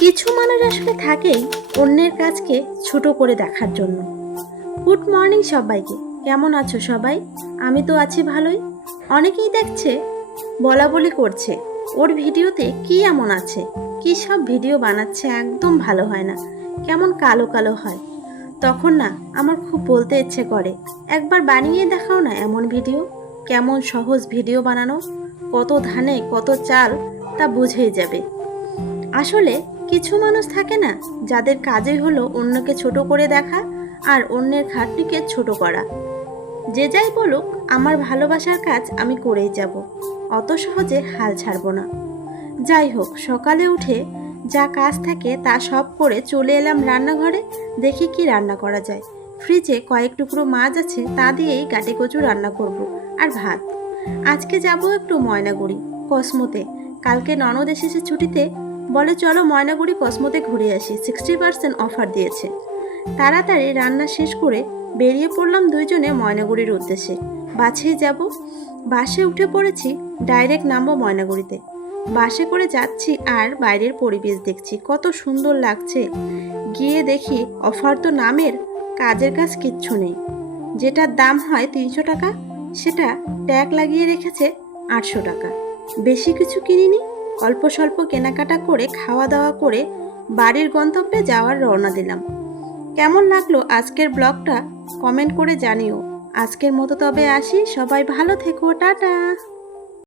কিছু মানুষ আসলে থাকেই অন্যের কাজকে ছোট করে দেখার জন্য। গুড মর্নিং সবাইকে, কেমন আছো সবাই? আমি তো আছি ভালোই। অনেকেই দেখছে বলা বলি করছে ওর ভিডিওতে কি এমন আছে, কি সব ভিডিও বানাচ্ছে, একদম ভালো হয় না, কেমন কালো কালো হয়। তখন না আমার খুব বলতে ইচ্ছে করে, একবার বানিয়ে দেখাও না এমন ভিডিও। কেমন সহজ ভিডিও বানানো, কত ধানে কত চাল তা বুঝেই যাবে। আসলে কিছু মানুষ থাকে না, যাদের কাজই হলো অন্যকে ছোট করে দেখা আর অন্যের খাটনিকে ছোট করা। যে যাই বলুক, আমার ভালোবাসার কাজ আমি করেই যাব, অত সহজে হাল ছাড়বো না। যাই হোক, সকালে উঠে যা কাজ থাকে তা সব করে চলে এলাম রান্নাঘরে। দেখি কি রান্না করা যায়। ফ্রিজে কয়েক টুকরো মাছ আছে, তা দিয়েই গাটি কচু রান্না করব, আর ভাত। আজকে যাব একটু ময়নাগুড়ি কসমোতে। কালকে ননদ এসেছে ছুটিতে, বলে চলো ময়নাগুড়ি কসমোতে ঘুরে আসি, 60% অফার দিয়েছে। তাড়াতাড়ি রান্না শেষ করে বেরিয়ে পড়লাম দুইজনে ময়নাগুড়ির উদ্দেশ্যে। বাসেই যাব। বাসে উঠে পড়েছি, ডাইরেক্ট নামবো ময়নাগুড়িতে। বাসে করে যাচ্ছি আর বাইরের পরিবেশ দেখছি, কত সুন্দর লাগছে। গিয়ে দেখি অফার তো নামের, কাজের কাজ কিচ্ছু নেই। যেটার দাম হয় 300 টাকা, সেটা ট্যাগ লাগিয়ে রেখেছে 800 টাকা। বেশি কিছু কিনিনি, অল্প স্বল্প কেনাকাটা করে খাওয়া দাওয়া করে বাড়ির গন্তব্যে যাওয়ার রওনা দিলাম। কেমন লাগলো আজকের ব্লগটা কমেন্ট করে জানিও। আজকের মতো তবে আসি, সবাই ভালো থেকো, টাটা।